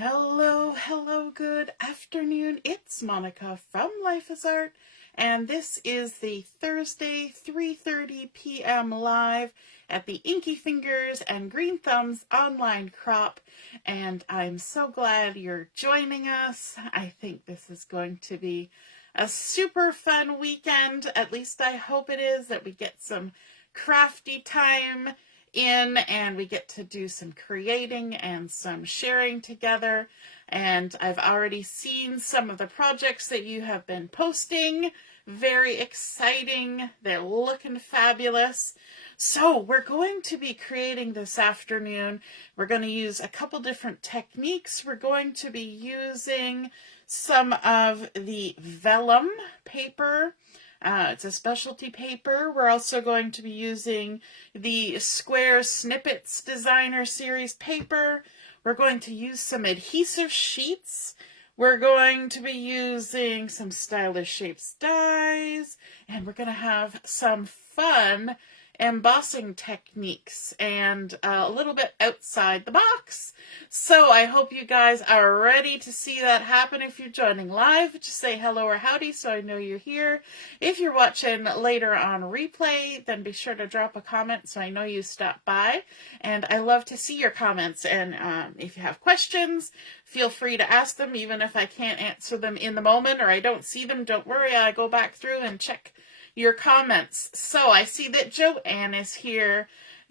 Hello, hello, good afternoon. It's Monica from Life is Art, and this is the Thursday 3:30 p.m. live at the Inky Fingers and Green Thumbs online crop, and I'm so glad you're joining us. I think this is going to be a super fun weekend. At least I hope it is, that we get some crafty time in and we get to do some creating and some sharing together. And I've already seen some of the projects that you have been posting. Very exciting. They're looking fabulous. So we're going to be creating this afternoon. We're going to use a couple different techniques. We're going to be using some of the vellum paper. It's a specialty paper. We're also going to be using the Square Snippets Designer Series paper. We're going to use some adhesive sheets. We're going to be using some Stylish Shapes dies, and we're going to have some fun embossing techniques and a little bit outside the box. So I hope you guys are ready to see that happen. If you're joining live, just say hello or howdy so I know you're here. If you're watching later on replay, then be sure to drop a comment so I know you stopped by. And I love to see your comments. And if you have questions, feel free to ask them, even if I can't answer them in the moment or I don't see them. Don't worry, I go back through and check your comments. So I see that Joanne is here.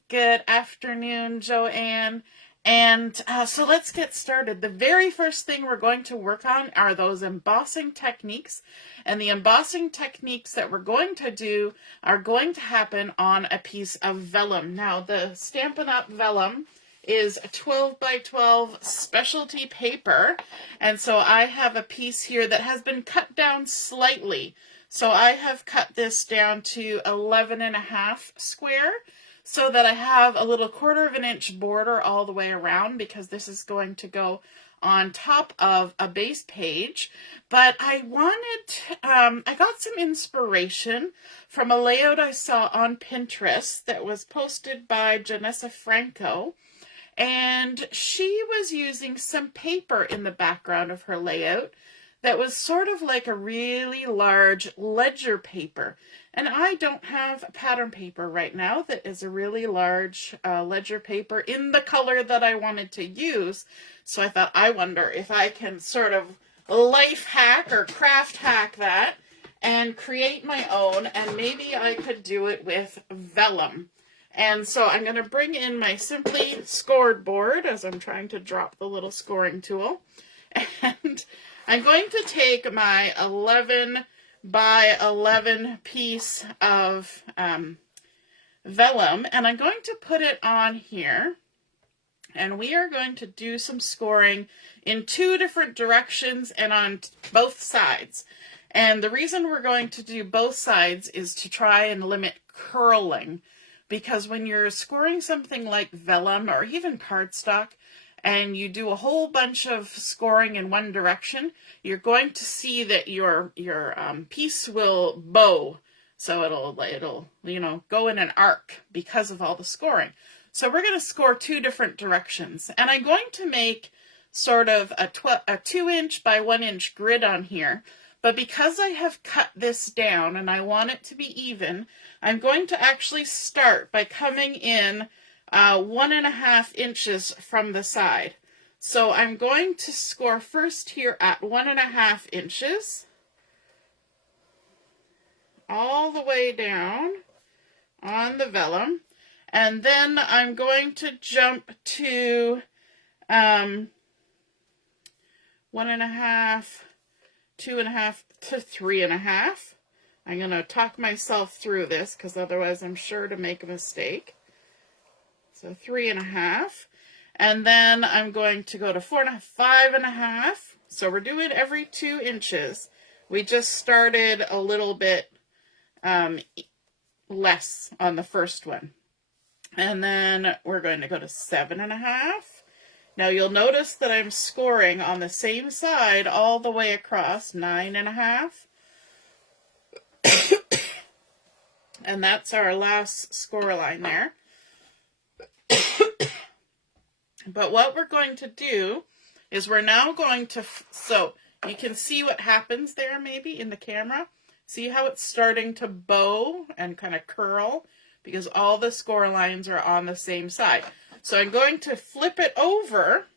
Good afternoon, Joanne. And so let's get started. The very first thing we're going to work on are those embossing techniques. And the embossing techniques that we're going to do are going to happen on a piece of vellum. Now, the Stampin' Up! Vellum is a 12 by 12 specialty paper. And so I have a piece here that has been cut down slightly. So I have cut this down to 11.5 square so that I have a little 1/4 inch border all the way around, because this is going to go on top of a base page. But I I got some inspiration from a layout I saw on Pinterest that was posted by Janessa Franco. And she was using some paper in the background of her layout that was sort of like a really large ledger paper. And I don't have a pattern paper right now that is a really large ledger paper in the color that I wanted to use. So I thought, I wonder if I can sort of life hack or craft hack that and create my own, and maybe I could do it with vellum. And so I'm going to bring in my Simply Scored board as I'm trying to drop the little scoring tool. And I'm going to take my 11 by 11 piece of vellum, and I'm going to put it on here. And we are going to do some scoring in 2 different directions and on both sides. And the reason we're going to do both sides is to try and limit curling. Because when you're scoring something like vellum or even cardstock, and you do a whole bunch of scoring in one direction, you're going to see that your piece will bow. So it'll go in an arc because of all the scoring. So we're going to score 2 different directions. And I'm going to make sort of a 2-inch by 1-inch grid on here. But because I have cut this down and I want it to be even, I'm going to actually start by coming in 1.5 inches from the side. So I'm going to score first here at 1.5 inches, all the way down on the vellum. And then I'm going to jump to 1.5, 2.5 to 3.5. I'm going to talk myself through this because otherwise I'm sure to make a mistake. So 3.5. And then I'm going to go to 4.5, 5.5. So we're doing every 2 inches. We just started a little bit less on the first one. And then we're going to go to 7.5. Now you'll notice that I'm scoring on the same side all the way across, 9.5. And that's our last score line there. But what we're going to do is we're now going to, so you can see what happens there maybe in the camera. See how it's starting to bow and kind of curl because all the score lines are on the same side. So I'm going to flip it over,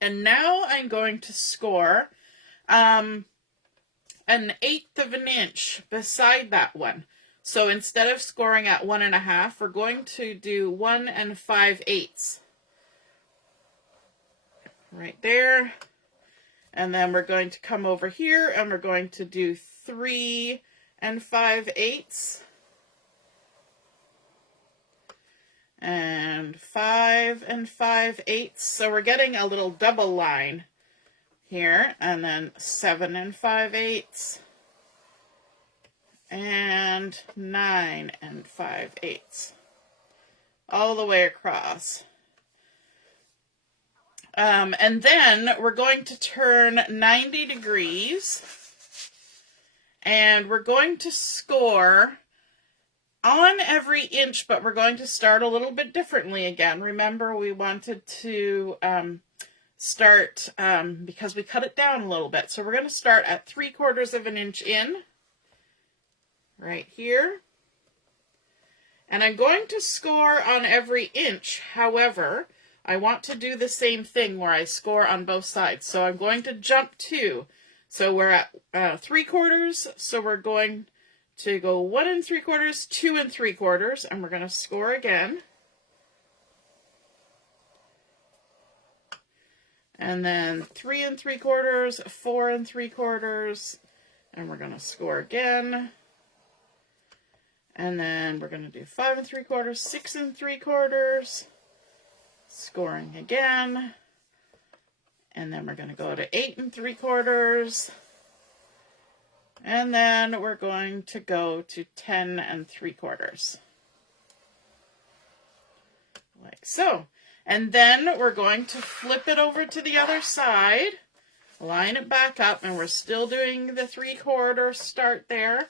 and now I'm going to score an 1/8 of an inch beside that one. So instead of scoring at 1 1/2, we're going to do 1 5/8 right there. And then we're going to come over here and we're going to do 3 5/8 and 5 5/8. So we're getting a little double line here, and then 7 5/8 and 9 5/8 all the way across. And then we're going to turn 90 degrees, and we're going to score on every inch, but we're going to start a little bit differently again. Remember, we wanted to start, because we cut it down a little bit. So we're going to start at 3/4 of an inch in, right here. And I'm going to score on every inch. However, I want to do the same thing where I score on both sides. So I'm going to jump 2. So we're at 3/4. So we're going to go 1 3/4, 2 3/4, and we're going to score again. And then 3 3/4, 4 3/4, and we're going to score again. And then we're going to do 5 3/4, 6 3/4, scoring again. And then we're going to go to 8 3/4. And then we're going to go to 10 3/4. Like so. And then we're going to flip it over to the other side, line it back up, and we're still doing the 3/4 start there.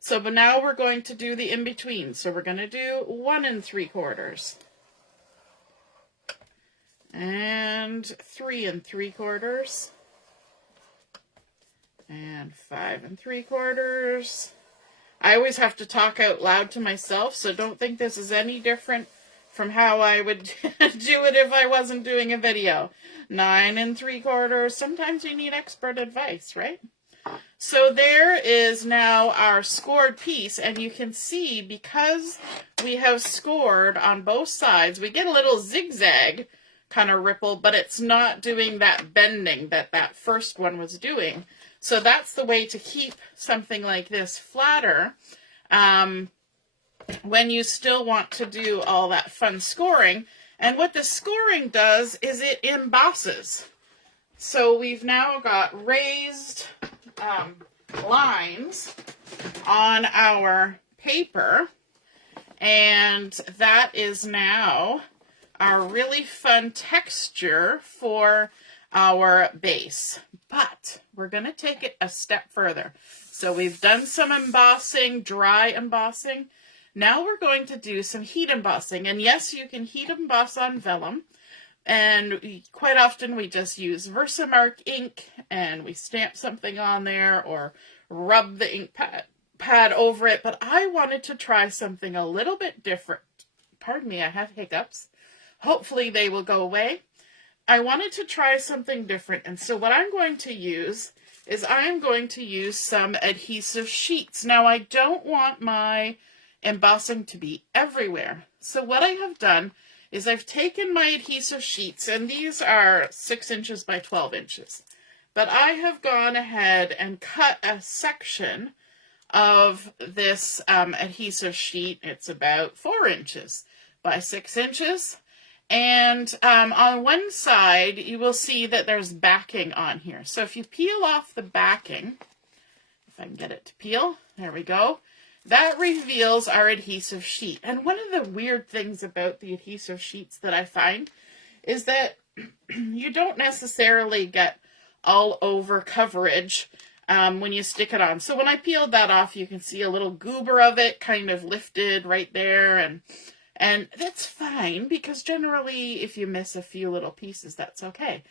So, but now we're going to do the in-between. So we're going to do 1 3/4. And 3 3/4. And 5 3/4. I always have to talk out loud to myself, so don't think this is any different from how I would do it if I wasn't doing a video. 9 3/4. Sometimes you need expert advice, right? So there is now our scored piece, and you can see because we have scored on both sides, we get a little zigzag kind of ripple, but it's not doing that bending that that first one was doing. So that's the way to keep something like this flatter when you still want to do all that fun scoring. And what the scoring does is it embosses. So we've now got raised lines on our paper, and that is now our really fun texture for our base. But we're going to take it a step further. So we've done some embossing, dry embossing. Now we're going to do some heat embossing. And yes, you can heat emboss on vellum. And quite often we just use Versamark ink and we stamp something on there or rub the ink pad over it. But I wanted to try something a little bit different. Pardon me, I have hiccups. Hopefully they will go away. I wanted to try something different. And so what I'm going to use is I'm going to use some adhesive sheets. Now I don't want my embossing to be everywhere. So what I have done is I've taken my adhesive sheets, and these are 6 inches by 12 inches. But I have gone ahead and cut a section of this adhesive sheet. It's about 4 inches by 6 inches. And on one side, you will see that there's backing on here. So if you peel off the backing, if I can get it to peel, there we go. That reveals our adhesive sheet. And one of the weird things about the adhesive sheets that I find is that you don't necessarily get all over coverage when you stick it on. So when I peeled that off, you can see a little goober of it kind of lifted right there. And that's fine, because generally if you miss a few little pieces, that's okay.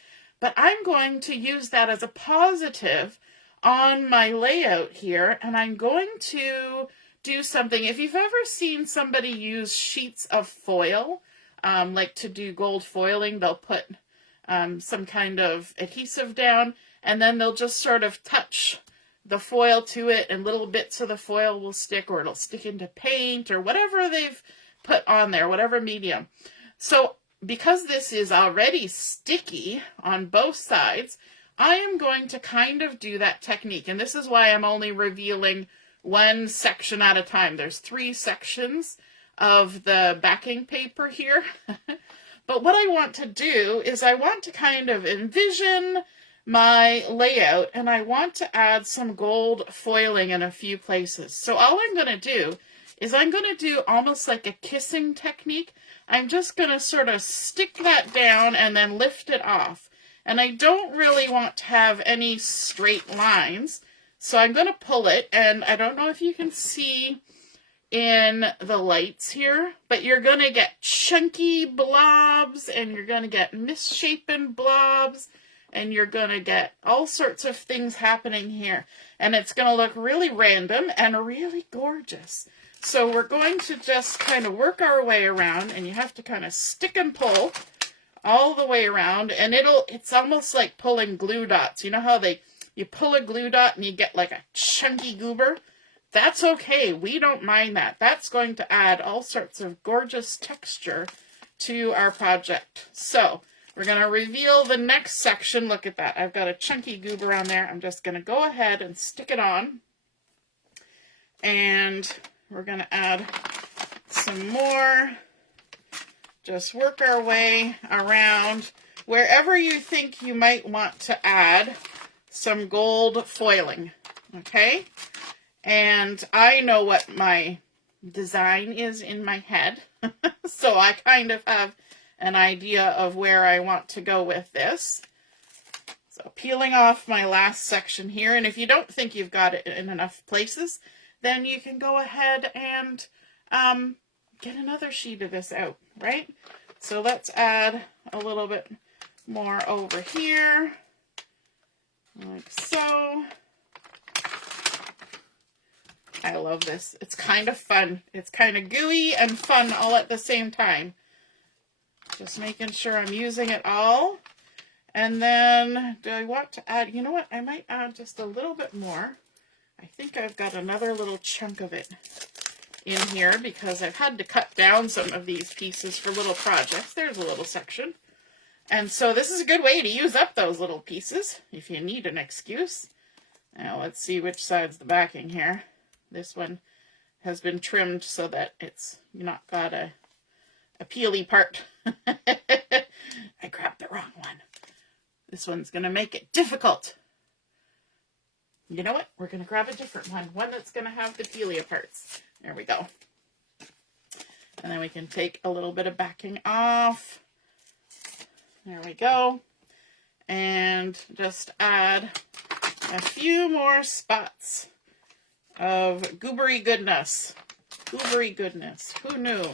but I'm going to use that as a positive on my layout here, and I'm going to do something. If you've ever seen somebody use sheets of foil, like to do gold foiling, they'll put some kind of adhesive down, and then they'll just sort of touch the foil to it, and little bits of the foil will stick, or it'll stick into paint, or whatever they've put on there, whatever medium. So because this is already sticky on both sides, I am going to kind of do that technique, and this is why I'm only revealing one section at a time. There's 3 sections of the backing paper here. But what I want to do is I want to kind of envision my layout, and I want to add some gold foiling in a few places. So all I'm going to do is I'm going to do almost like a kissing technique. I'm just going to sort of stick that down and then lift it off. And I don't really want to have any straight lines, so I'm going to pull it, and I don't know if you can see in the lights here, but you're going to get chunky blobs, and you're going to get misshapen blobs, and you're going to get all sorts of things happening here. And it's going to look really random and really gorgeous. So we're going to just kind of work our way around, and you have to kind of stick and pull all the way around, and it's almost like pulling glue dots. You know how you pull a glue dot and you get like a chunky goober? That's okay. We don't mind that. That's going to add all sorts of gorgeous texture to our project. So we're going to reveal the next section. Look at that. I've got a chunky goober on there. I'm just going to go ahead and stick it on. And we're going to add some more. Just work our way around wherever you think you might want to add some gold foiling, okay? And I know what my design is in my head, so I kind of have an idea of where I want to go with this. So peeling off my last section here, and if you don't think you've got it in enough places, then you can go ahead and get another sheet of this out, right? So let's add a little bit more over here, like so. I love this. It's kind of fun. It's kind of gooey and fun all at the same time. Just making sure I'm using it all. And then, do I want to add, you know what? I might add just a little bit more. I think I've got another little chunk of it in here because I've had to cut down some of these pieces for little projects. There's a little section. And so this is a good way to use up those little pieces if you need an excuse. Now let's see which side's the backing here. This one has been trimmed so that it's not got a peely part. I grabbed the wrong one. This one's going to make it difficult. You know what? We're going to grab a different one that's going to have the peely parts. There we go. And then we can take a little bit of backing off. There we go. And just add a few more spots of goobery goodness. Goobery goodness. Who knew?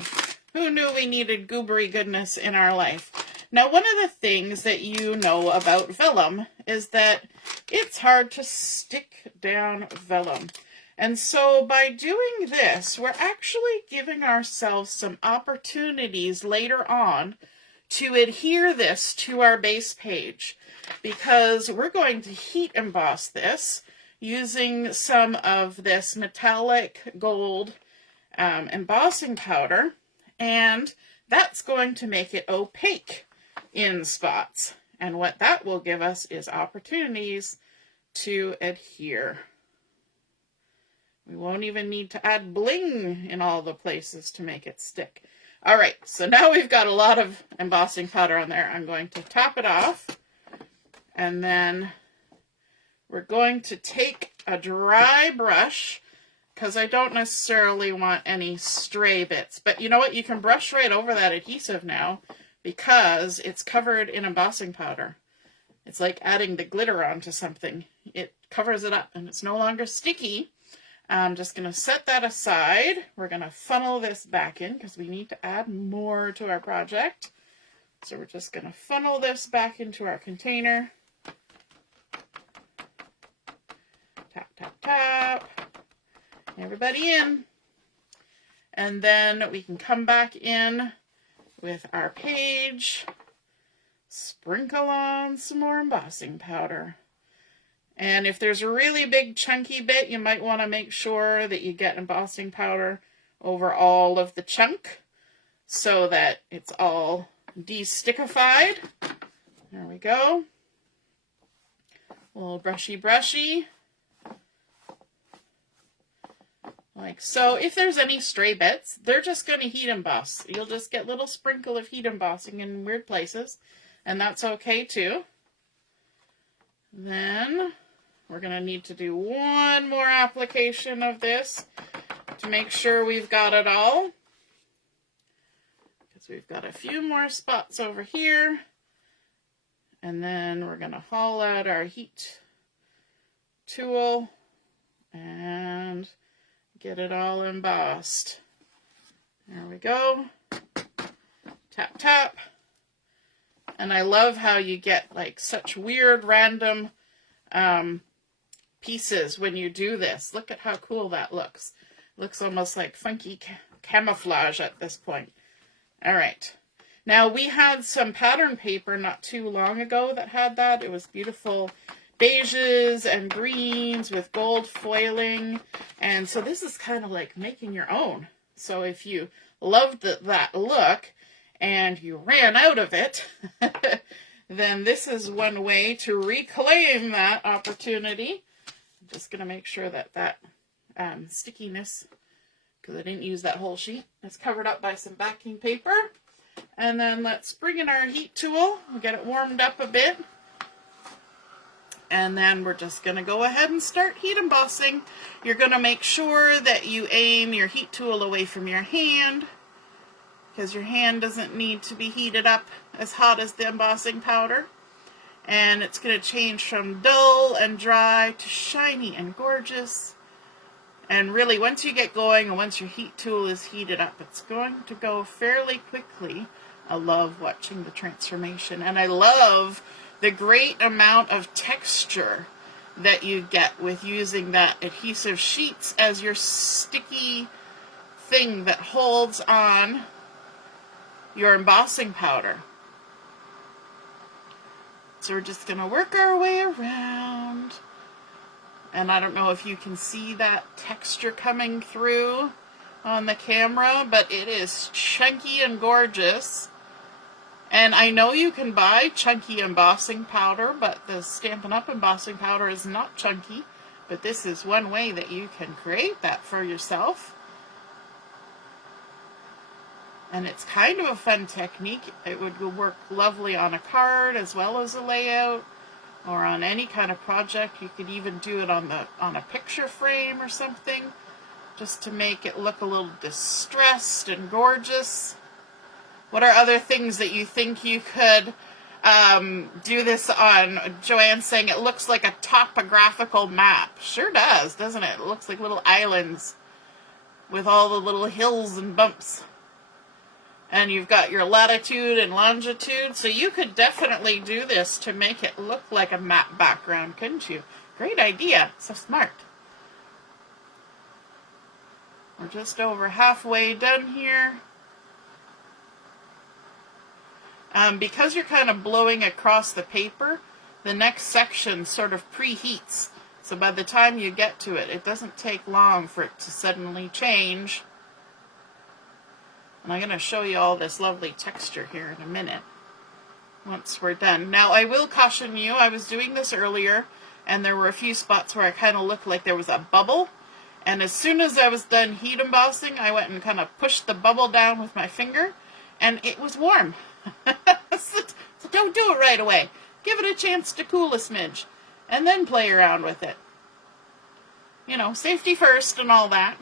Who knew we needed goobery goodness in our life? Now, one of the things that you know about vellum is that it's hard to stick down vellum. And so by doing this, we're actually giving ourselves some opportunities later on to adhere this to our base page, because we're going to heat emboss this using some of this metallic gold embossing powder, and that's going to make it opaque in spots. And what that will give us is opportunities to adhere. We won't even need to add bling in all the places to make it stick. All right, so now we've got a lot of embossing powder on there. I'm going to top it off, and then we're going to take a dry brush, because I don't necessarily want any stray bits. But you know what? You can brush right over that adhesive now because it's covered in embossing powder. It's like adding the glitter onto something. It covers it up and it's no longer sticky. I'm just going to set that aside. We're going to funnel this back in because we need to add more to our project. So we're just going to funnel this back into our container. Tap, tap, tap. Everybody in. And then we can come back in with our page. Sprinkle on some more embossing powder. And if there's a really big chunky bit, you might want to make sure that you get embossing powder over all of the chunk so that it's all de-stickified. There we go. A little brushy brushy. Like so. If there's any stray bits, they're just going to heat emboss. You'll just get little sprinkle of heat embossing in weird places, and that's okay too. Then we're going to need to do one more application of this to make sure we've got it all. Because we've got a few more spots over here. And then we're going to haul out our heat tool and get it all embossed. There we go. Tap, tap. And I love how you get like such weird random pieces when you do this. Look at how cool that looks. Looks almost like funky camouflage at this point. All right. Now we had some pattern paper not too long ago that had that. It was beautiful beiges and greens with gold foiling. And so this is kind of like making your own. So if you loved that look and you ran out of it, then this is one way to reclaim that opportunity. I'm just going to make sure that that stickiness, because I didn't use that whole sheet, is covered up by some backing paper. And then let's bring in our heat tool. We'll get it warmed up a bit. And then we're just going to go ahead and start heat embossing. You're going to make sure that you aim your heat tool away from your hand, because your hand doesn't need to be heated up as hot as the embossing powder. And it's going to change from dull and dry to shiny and gorgeous. And really, once you get going and once your heat tool is heated up, it's going to go fairly quickly. I love watching the transformation. And I love the great amount of texture that you get with using that adhesive sheets as your sticky thing that holds on your embossing powder. So we're just going to work our way around. And I don't know if you can see that texture coming through on the camera, but it is chunky and gorgeous. And I know you can buy chunky embossing powder, but the Stampin' Up! Embossing powder is not chunky. But this is one way that you can create that for yourself. And it's kind of a fun technique. It would work lovely on a card as well as a layout, or on any kind of project. You could even do it on a picture frame or something, just to make it look a little distressed and gorgeous. What are other things that you think you could do this on? Joanne's saying it looks like a topographical map. Sure does, doesn't it? It looks like little islands with all the little hills and bumps. And you've got your latitude and longitude, so you could definitely do this to make it look like a map background, couldn't you? Great idea. So smart. We're just over halfway done here. Because you're kind of blowing across the paper, the next section sort of preheats. So by the time you get to it, it doesn't take long for it to suddenly change. And I'm going to show you all this lovely texture here in a minute, once we're done. Now, I will caution you, I was doing this earlier, and there were a few spots where I kind of looked like there was a bubble. And as soon as I was done heat embossing, I went and kind of pushed the bubble down with my finger, and it was warm. So don't do it right away. Give it a chance to cool a smidge, and then play around with it. You know, safety first and all that.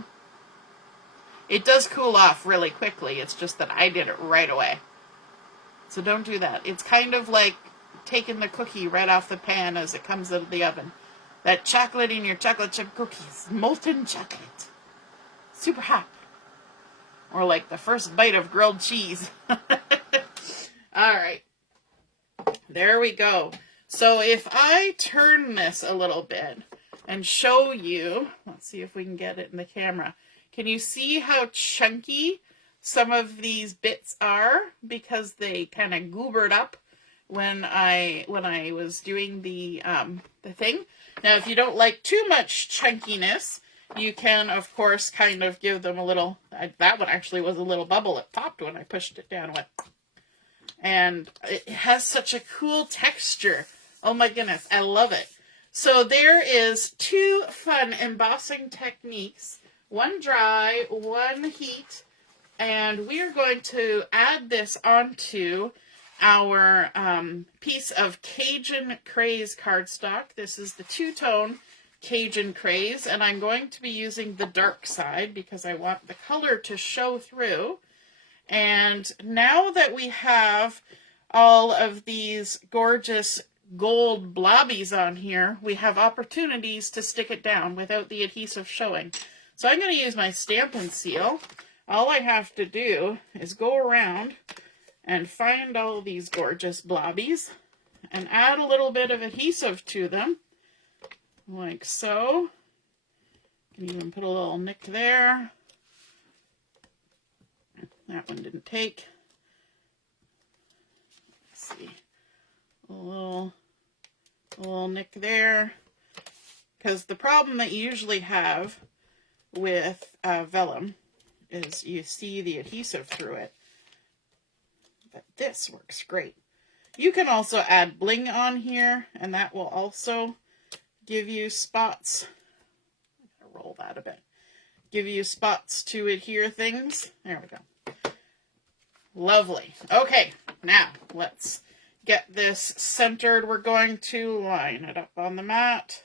It does cool off really quickly. It's just that I did it right away. So don't do that. It's kind of like taking the cookie right off the pan as it comes out of the oven. That chocolate in your chocolate chip cookies. Molten chocolate. Super hot. Or like the first bite of grilled cheese. Alright. There we go. So if I turn this a little bit and show you, let's see if we can get it in the camera. Can you see how chunky some of these bits are? Because they kind of goobered up when I was doing the thing. Now, if you don't like too much chunkiness, you can, of course, kind of give them a little, that one actually was a little bubble. It popped when I pushed it down. And it has such a cool texture. Oh my goodness, I love it. So there is 2 fun embossing techniques. One dry, one heat. And we are going to add this onto our piece of Cajun Craze cardstock. This is the 2-tone Cajun Craze, and I'm going to be using the dark side because I want the color to show through. And now that we have all of these gorgeous gold blobbies on here, we have opportunities to stick it down without the adhesive showing. So I'm going to use my Stampin' Seal. All I have to do is go around and find all these gorgeous blobbies and add a little bit of adhesive to them, like so. You can even put a little nick there. That one didn't take. Let's see. A little nick there. Because the problem that you usually have with vellum is you see the adhesive through it. But this works great. You can also add bling on here, and that will also give you spots. I'm gonna roll that a bit. Give you spots to adhere things. There we go. Lovely. Okay, now let's get this centered. We're going to line it up on the mat.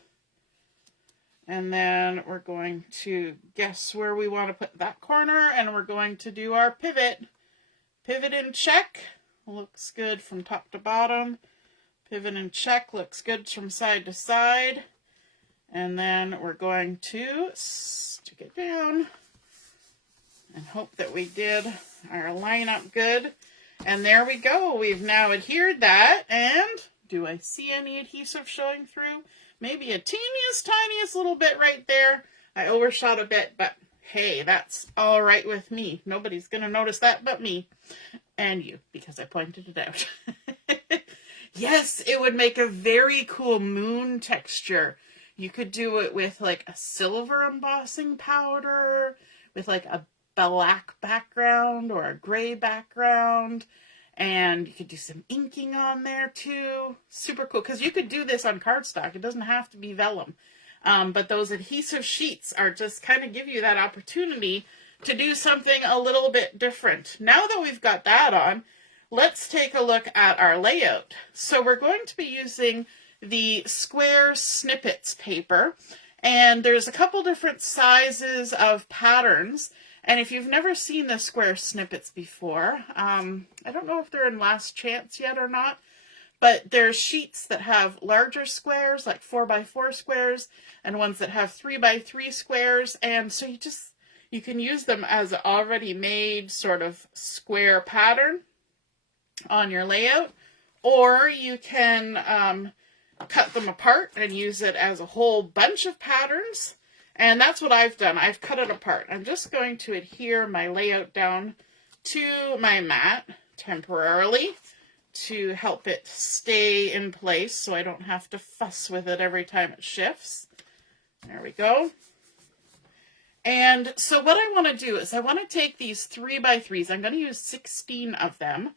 And then we're going to guess where we want to put that corner, and we're going to do our pivot. Pivot and check. Looks good from top to bottom. Pivot and check. Looks good from side to side. And then we're going to stick it down and hope that we did our line up good. And there we go. We've now adhered that. And do I see any adhesive showing through? Maybe a tiniest little bit right there. I overshot a bit, but hey, that's all right with me. Nobody's going to notice that but me and you, because I pointed it out. Yes, it would make a very cool moon texture. You could do it with like a silver embossing powder, with like a black background or a gray background. And you could do some inking on there too. Super cool. Because you could do this on cardstock. It doesn't have to be vellum. But those adhesive sheets are just kind of give you that opportunity to do something a little bit different. Now that we've got that on, let's take a look at our layout. So we're going to be using the square snippets paper. And there's a couple different sizes of patterns. And if you've never seen the square snippets before, I don't know if they're in Last Chance yet or not, but there's sheets that have larger squares, like 4x4 squares, and ones that have 3x3 squares. And so you can use them as an already made sort of square pattern on your layout, or you can cut them apart and use it as a whole bunch of patterns. And that's what I've done. I've cut it apart. I'm just going to adhere my layout down to my mat temporarily to help it stay in place so I don't have to fuss with it every time it shifts. There we go. And so what I want to do is I want to take these 3x3s. I'm going to use 16 of them.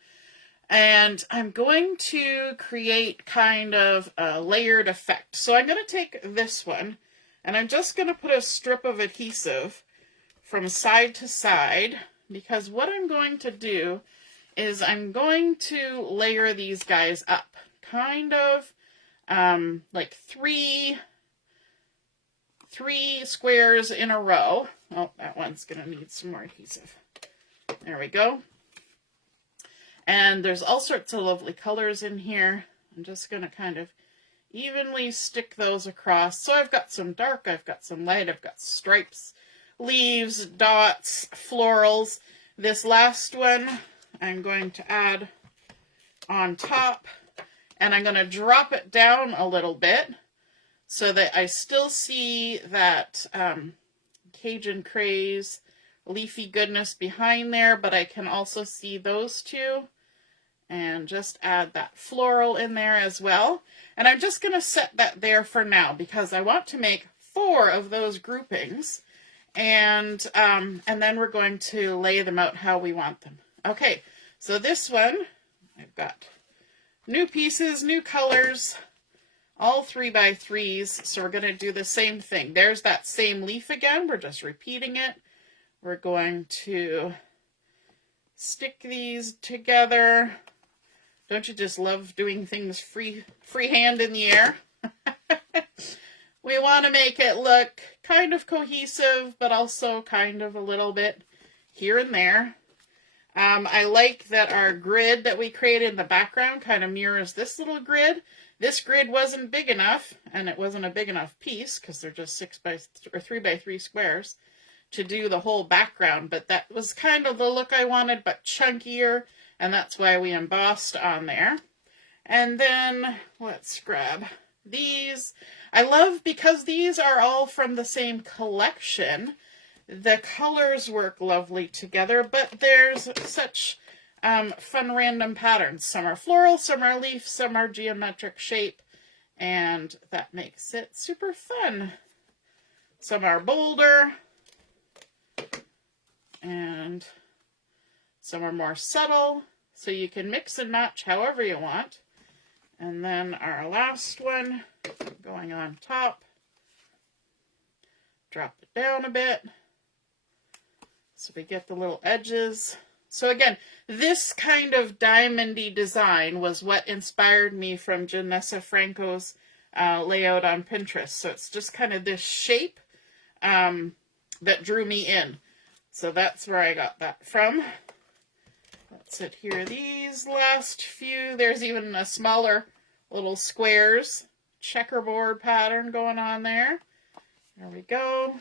And I'm going to create kind of a layered effect. So I'm going to take this one, and I'm just going to put a strip of adhesive from side to side, because what I'm going to do is I'm going to layer these guys up, kind of like three squares in a row. Oh, that one's going to need some more adhesive. There we go. And there's all sorts of lovely colors in here. I'm just going to kind of evenly stick those across. So I've got some dark, I've got some light, I've got stripes, leaves, dots, florals. This last one I'm going to add on top. And I'm going to drop it down a little bit so that I still see that Cajun Craze leafy goodness behind there, but I can also see those two. And just add that floral in there as well. And I'm just going to set that there for now because I want to make 4 of those groupings. And then we're going to lay them out how we want them. Okay, so this one, I've got new pieces, new colors, all 3x3s. So we're going to do the same thing. There's that same leaf again. We're just repeating it. We're going to stick these together. Don't you just love doing things freehand in the air? We want to make it look kind of cohesive, but also kind of a little bit here and there. I like that our grid that we created in the background kind of mirrors this little grid. This grid wasn't big enough, and it wasn't a big enough piece because they're just 3x3 squares to do the whole background, but that was kind of the look I wanted, but chunkier, and that's why we embossed on there. And then let's grab these. I love, because these are all from the same collection, the colors work lovely together, but there's such fun random patterns. Some are floral, some are leaf, some are geometric shape, and that makes it super fun. Some are bolder, and some are more subtle, so you can mix and match however you want. And then our last one, going on top, drop it down a bit, so we get the little edges. So again, this kind of diamondy design was what inspired me from Janessa Franco's layout on Pinterest. So it's just kind of this shape that drew me in. So that's where I got that from. That's it here. These last few, there's even a smaller little squares, checkerboard pattern going on there. There we go.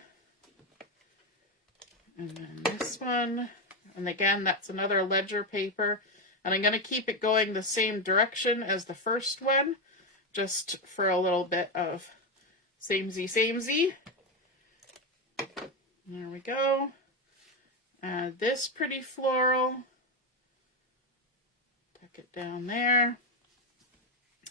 And then this one. And again, that's another ledger paper. And I'm going to keep it going the same direction as the first one, just for a little bit of samey. There we go. Add this pretty floral. Tuck it down there.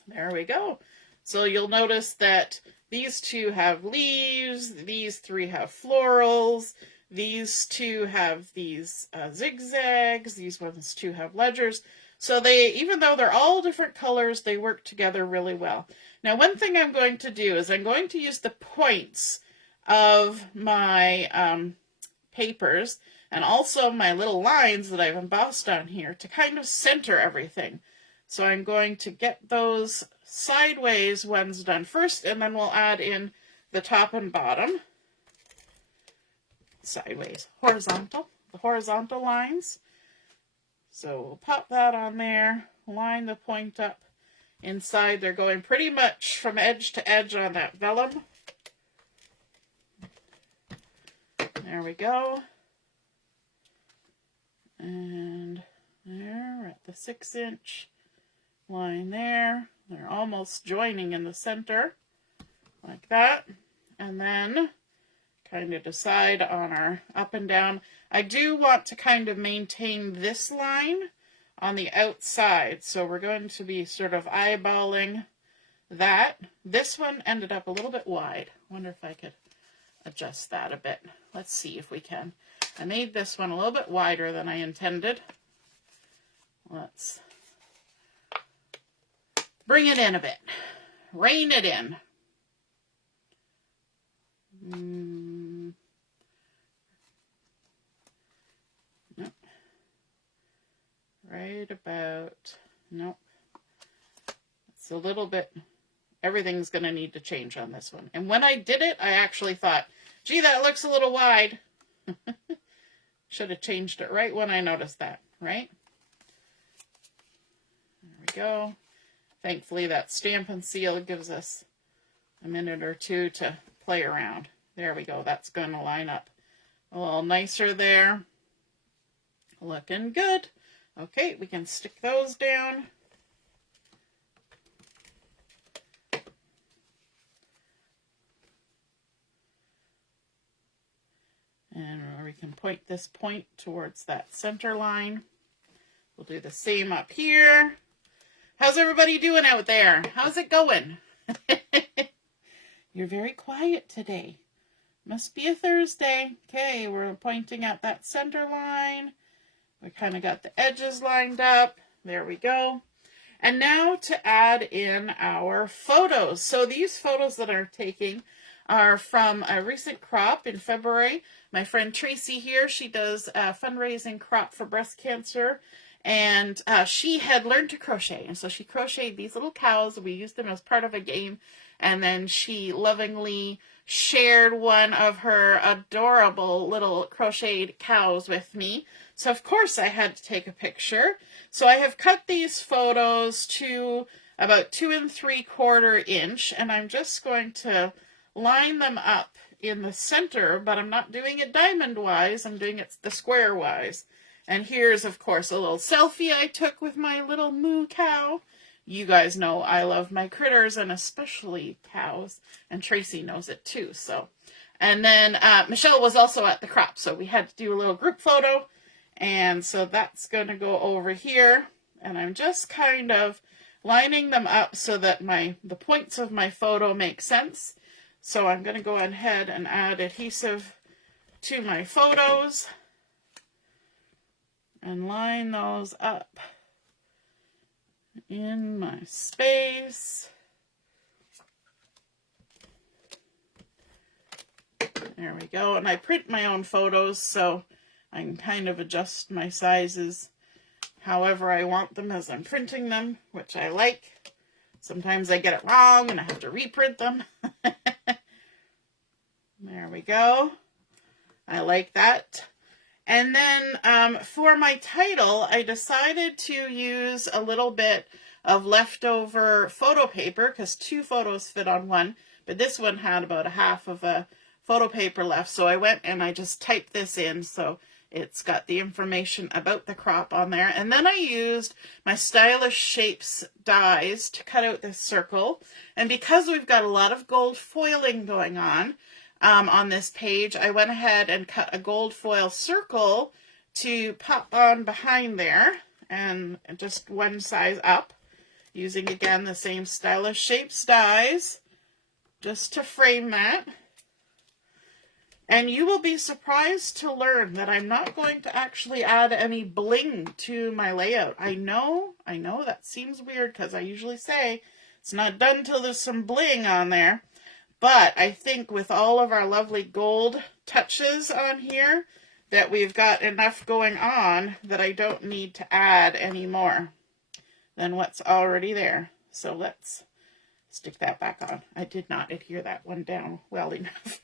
There we go. So you'll notice that these two have leaves, these 3 have florals, these 2 have these zigzags, these ones 2 have ledgers. So they, even though they're all different colors, they work together really well. Now, one thing I'm going to do is I'm going to use the points of my papers and also my little lines that I've embossed on here to kind of center everything. So I'm going to get those sideways ones done first, and then we'll add in the top and bottom. Sideways, horizontal, the horizontal lines. So we'll pop that on there, line the point up inside. They're going pretty much from edge to edge on that vellum. There we go. And there, we're at the 6-inch line there. They're almost joining in the center, like that. And then kind of decide on our up and down. I do want to kind of maintain this line on the outside, so we're going to be sort of eyeballing that. This one ended up a little bit wide. I wonder if I could adjust that a bit. Let's see if we can. I made this one a little bit wider than I intended. Let's bring it in a bit. Rein it in. Nope. Right about, nope. It's a little bit, everything's going to need to change on this one. And when I did it, I actually thought, gee, that looks a little wide. Should have changed it right when I noticed that, right? There we go. Thankfully, that Stampin' seal gives us a minute or two to play around. There we go. That's going to line up a little nicer there. Looking good. Okay, we can stick those down. can point this point towards that center line. We'll do the same up here. How's everybody doing out there? How's it going? You're very quiet today. Must be a Thursday. Okay, we're pointing at that center line. We kind of got the edges lined up. There we go. And now to add in our photos. So these photos that I'm taking are from a recent crop in February. My friend Tracy here, she does a fundraising crop for breast cancer. And she had learned to crochet. And so she crocheted these little cows. We used them as part of a game. And then she lovingly shared one of her adorable little crocheted cows with me. So of course I had to take a picture. So I have cut these photos to about 2 3/4 inch, and I'm just going to line them up in the center, but I'm not doing it diamond wise, I'm doing it the square wise. And here's of course a little selfie I took with my little moo cow. You guys know I love my critters, and especially cows, and Tracy knows it too. So, and then Michelle was also at the crop, so we had to do a little group photo. And so that's going to go over here, and I'm just kind of lining them up so that the points of my photo make sense. So I'm going to go ahead and add adhesive to my photos and line those up in my space. There we go. And I print my own photos, so I can kind of adjust my sizes however I want them as I'm printing them, which I like. Sometimes I get it wrong and I have to reprint them. There we go. I like that. And then for my title, I decided to use a little bit of leftover photo paper because 2 photos fit on one, but this one had about a half of a photo paper left. So I went and I just typed this in, so it's got the information about the crop on there. And then I used my Stylish Shapes dies to cut out this circle. And because we've got a lot of gold foiling going on this page, I went ahead and cut a gold foil circle to pop on behind there, and just one size up, using again the same Stylish Shapes dies just to frame that. And you will be surprised to learn that I'm not going to actually add any bling to my layout. I know that seems weird because I usually say it's not done till there's some bling on there. But I think with all of our lovely gold touches on here that we've got enough going on that I don't need to add any more than what's already there. So let's stick that back on. I did not adhere that one down well enough.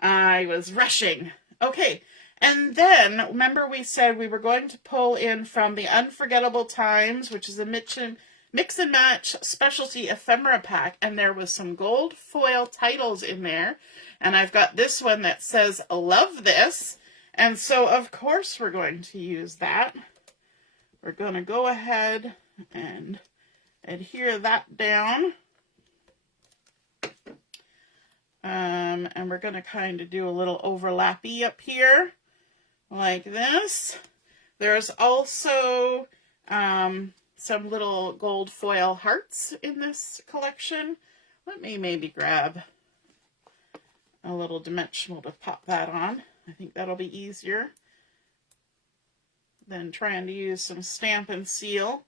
I was rushing. Okay, and then remember we said we were going to pull in from the Unforgettable Times, which is a mix and match specialty ephemera pack, and there was some gold foil titles in there, and I've got this one that says "Love This," and so of course we're going to use that. We're going to go ahead and adhere that down. And we're going to kind of do a little overlappy up here, like this. There's also some little gold foil hearts in this collection. Let me maybe grab a little dimensional to pop that on. I think that'll be easier than trying to use some Stampin' Seal.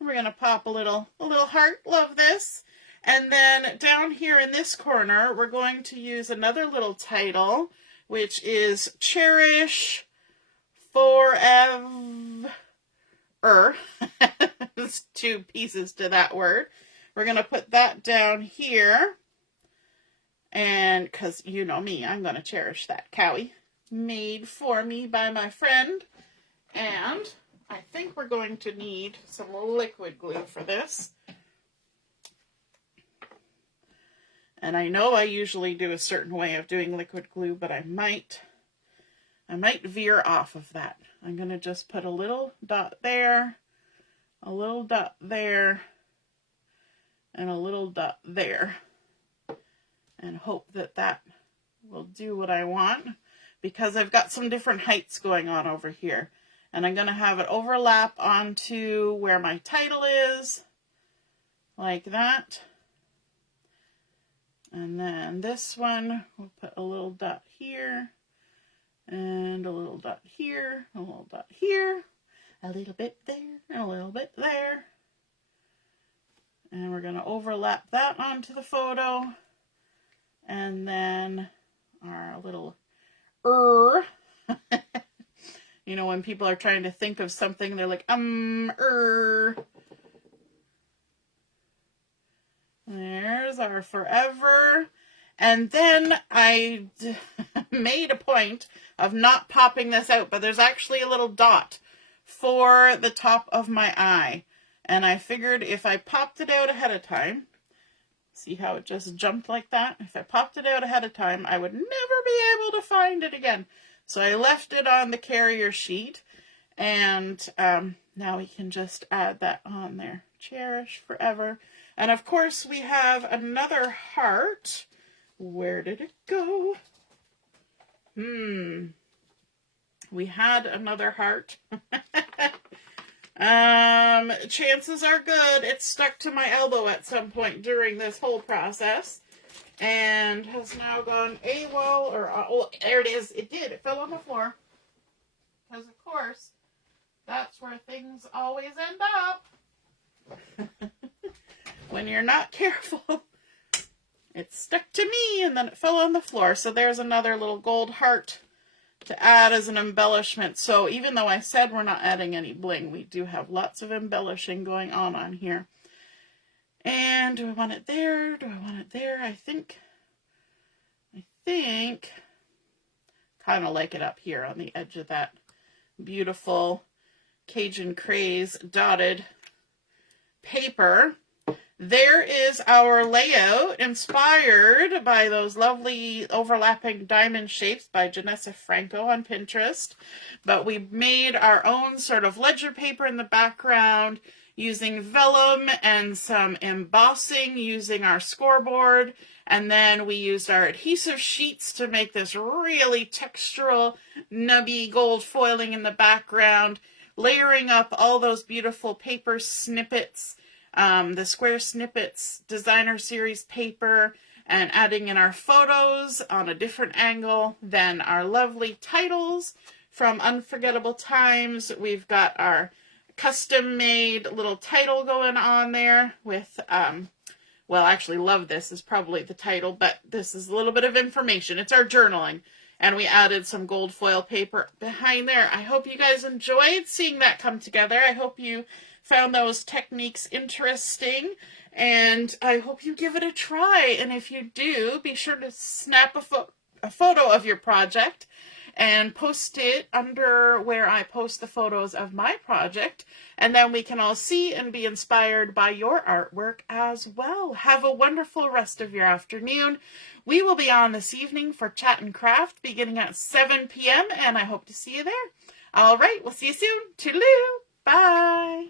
We're going to pop a little heart. Love this. And then down here in this corner, we're going to use another little title, which is Cherish Forever. There's 2 pieces to that word. We're going to put that down here. And because you know me, I'm going to cherish that cowie. Made for me by my friend. And I think we're going to need some liquid glue for this. And I know I usually do a certain way of doing liquid glue, but I might veer off of that. I'm going to just put a little dot there, a little dot there, and a little dot there, and hope that that will do what I want, because I've got some different heights going on over here. And I'm going to have it overlap onto where my title is, like that. And then this one, we'll put a little dot here, and a little dot here, a little dot here, a little bit there, and a little bit there. And we're going to overlap that onto the photo. And then our little you know, when people are trying to think of something, they're like, There's our forever. And then I made a point of not popping this out, but there's actually a little dot for the top of my eye. And I figured if I popped it out ahead of time, see how it just jumped like that? If I popped it out ahead of time, I would never be able to find it again. So I left it on the carrier sheet, and now we can just add that on there. Cherish forever. And of course we have another heart. Where did it go? We had another heart. Chances are good it stuck to my elbow at some point during this whole process and has now gone AWOL, or oh, there it is. It did. It fell on the floor. Because of course, that's where things always end up. When you're not careful. It stuck to me and then it fell on the floor. So there's another little gold heart to add as an embellishment. So even though I said we're not adding any bling, we do have lots of embellishing going on here. And do I want it there? Do I want it there? I think kind of like it up here on the edge of that beautiful Cajun Craze dotted paper. There is our layout, inspired by those lovely overlapping diamond shapes by Janessa Franco on Pinterest. But we made our own sort of ledger paper in the background using vellum and some embossing using our scoreboard. And then we used our adhesive sheets to make this really textural, nubby gold foiling in the background, layering up all those beautiful paper snippets. The Square Snippets Designer Series paper, and adding in our photos on a different angle than our lovely titles from Unforgettable Times. We've got our custom made little title going on there with, well, actually Love This is probably the title, but this is a little bit of information. It's our journaling. And we added some gold foil paper behind there. I hope you guys enjoyed seeing that come together. I hope you found those techniques interesting, and I hope you give it a try. And if you do, be sure to snap a photo of your project and post it under where I post the photos of my project, and then we can all see and be inspired by your artwork as well. Have a wonderful rest of your afternoon. We will be on this evening for Chat and Craft beginning at 7 p.m. and I hope to see you there. All right, we'll see you soon. Toodaloo. Bye.